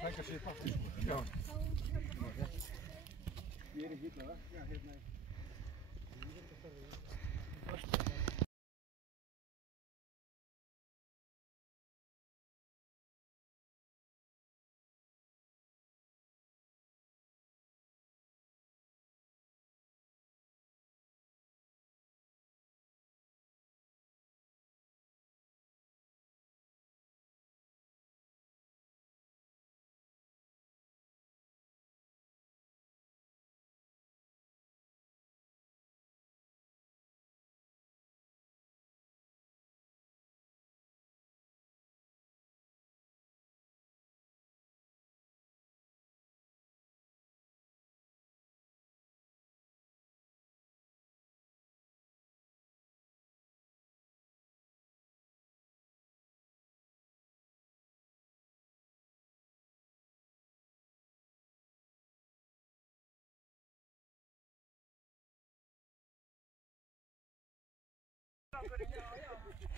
Taka sér aftur, sko. Já. Ég ekki illa það. Já, hérna.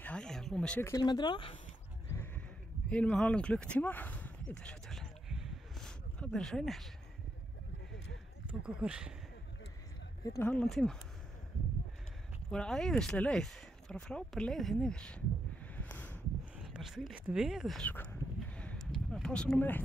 Já, ég hef búið með 7 kilometra. 1,5 klukkutíma. Það er Hraunir. Tók okkur 1,5 tíma. Það var æðisleg leið. Bara frábær leið hérna yfir. Bara þvílíkt veður, sko. Það er pása númer 1.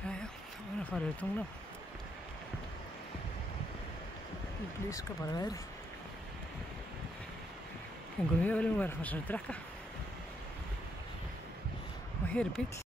Jæja, þá erum við að fara yfir Tungná. Í blíðskapar veðri. Gengur mjög vel, við erum að fara sér að drekka. Og hér er bíll.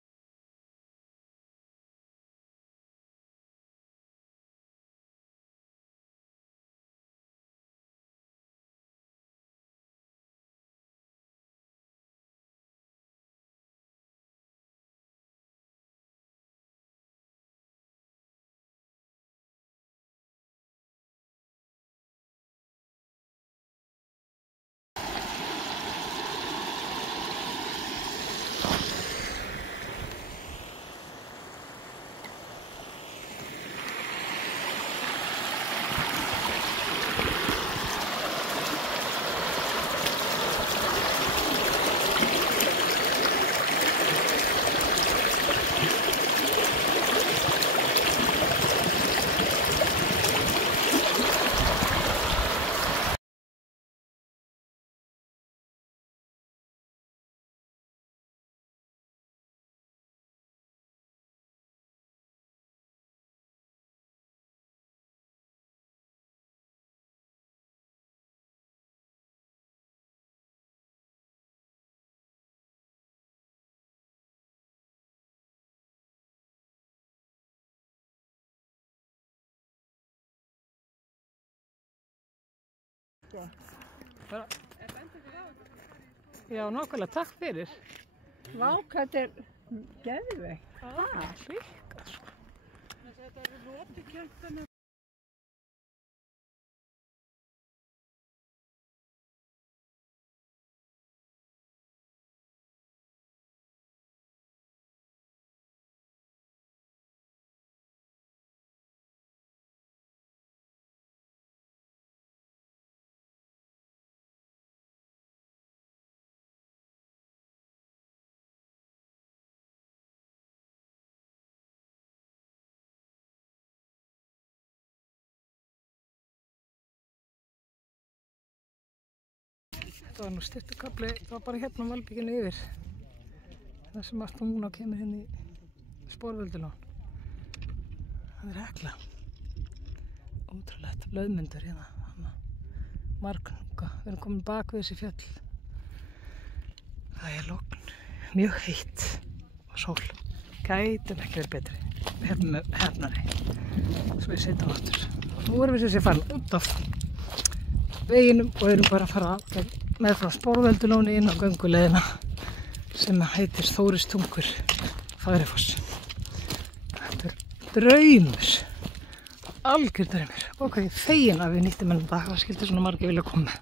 Bara... Já, nákvæmlega, takk fyrir. Vá, hvað þetta er geðveikt. Klikkað, sko. Þetta er rotikjöndana. Þetta var nú stuttukafli, það var bara hérna Malbikinu yfir. Það sem allt núna kemur hérna í Sporvöldulón. Það er Hekla. Ótrúlegt, laufmyndur hérna. Margnúka, við erum komin bak við þessi fjöll. Það er logn, mjög heitt og sól. Gætum ekki verið betri. Hefnari. Svo ég setja á aftur. Nú erum við þessi farin út af veginum og erum bara að fara með frá Sporvöldulóni inn á gönguleiðina sem heitir Þóristungur Fagrifoss. Þetta er draumur. Algjör draumur. Og hvað ég fegin að við nýttum ennum dag. Það skildi svona margir vilja koma.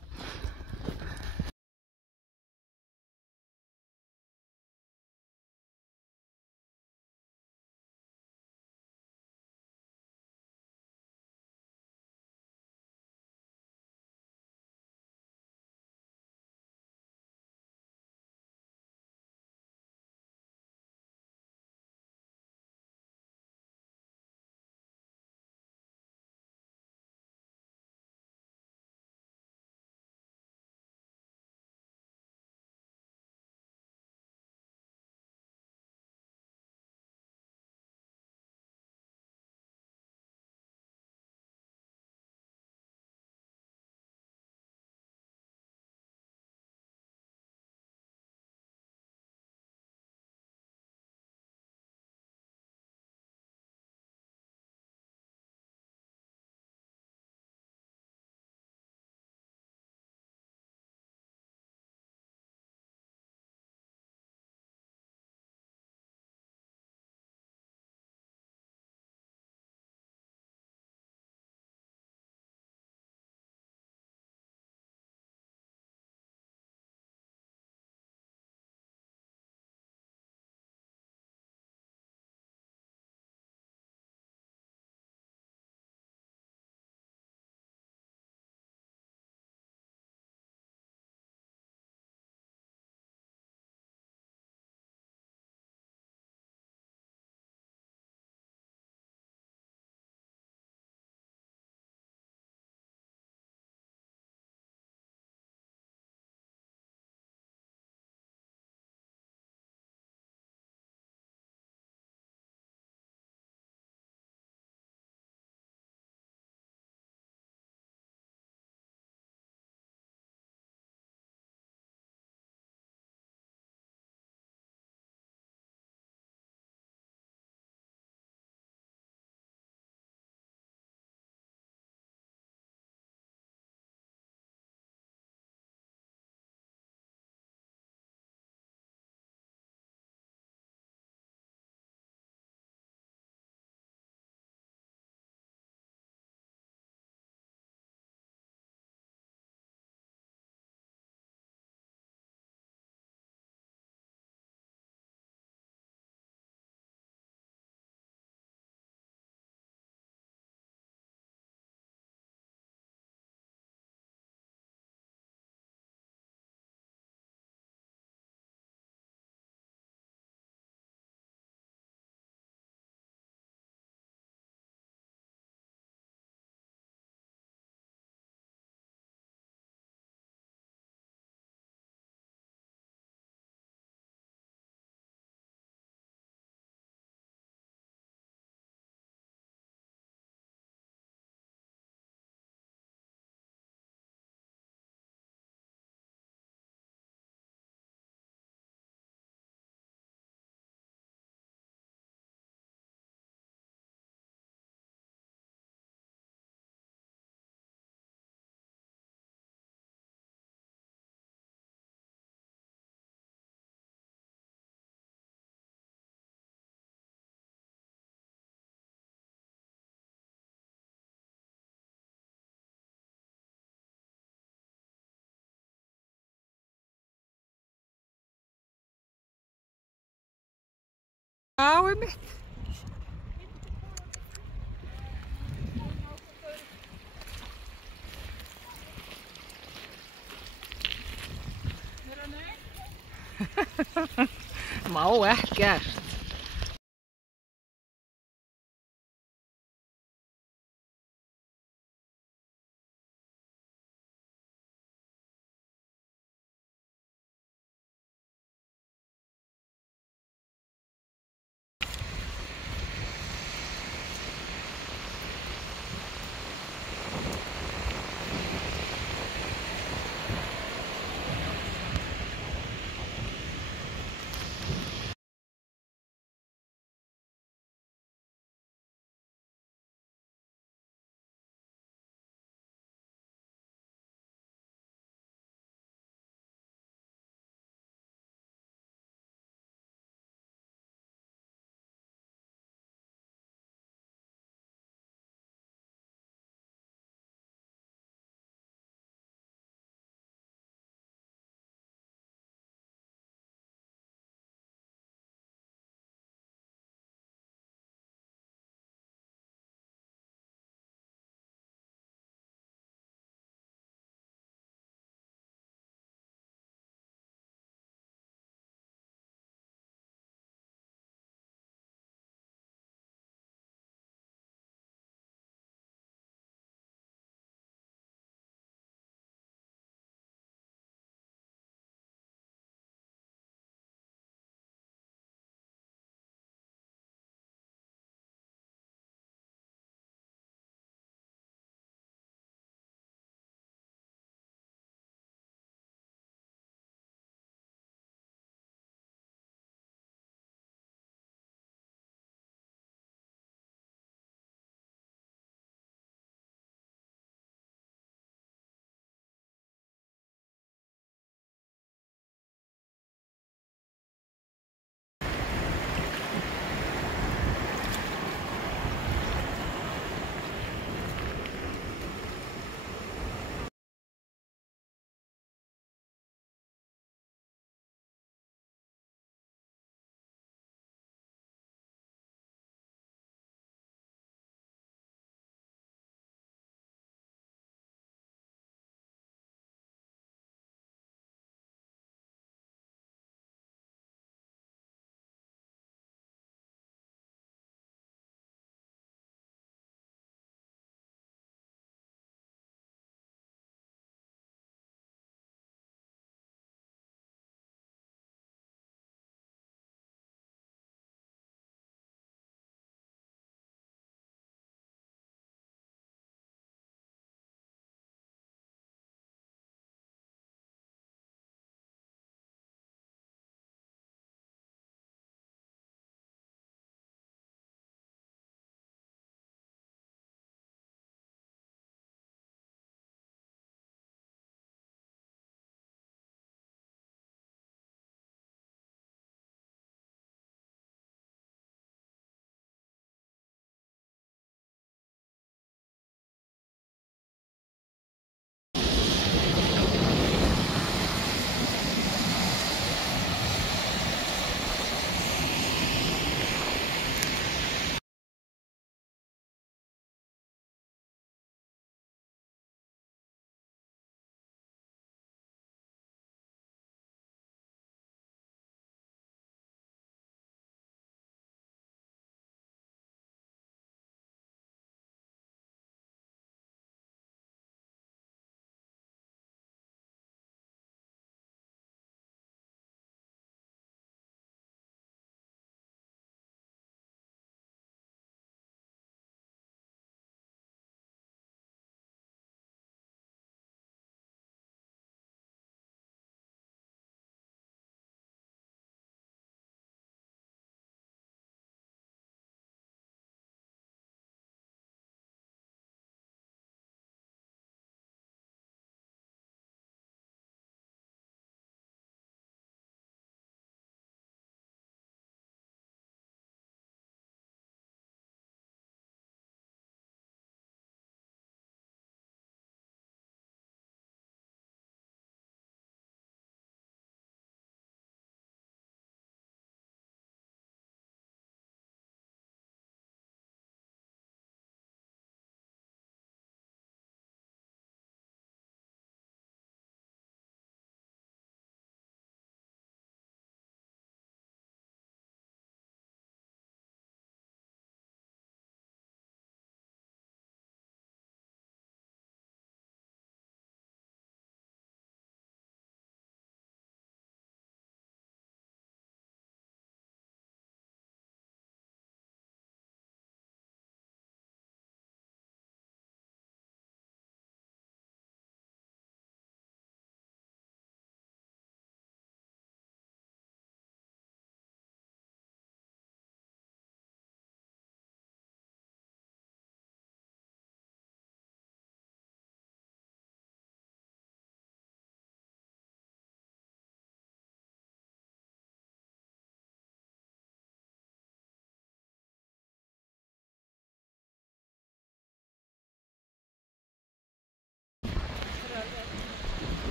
Já, einmitt. Má ekkert.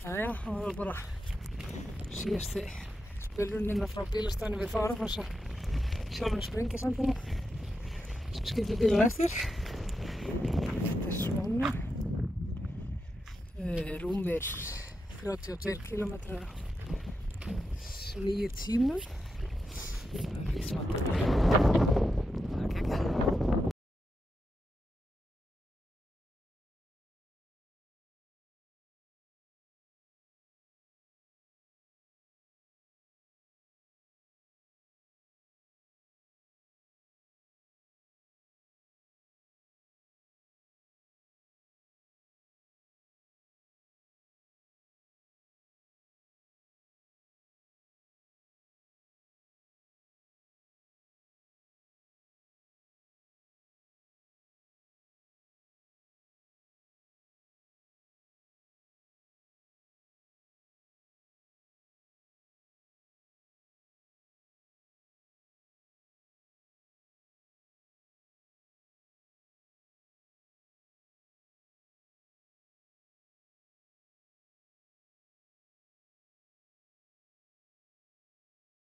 Jæja, það var bara síðasti spölurinn hérna frá bílastæðinu við Fagrafoss að sjálfum Sprengisandinu sem skildi bílan eftir. Þetta svona. Rúmir 32 kilometrar á 9 tímum. Það er ekki svart. Það er geggjað.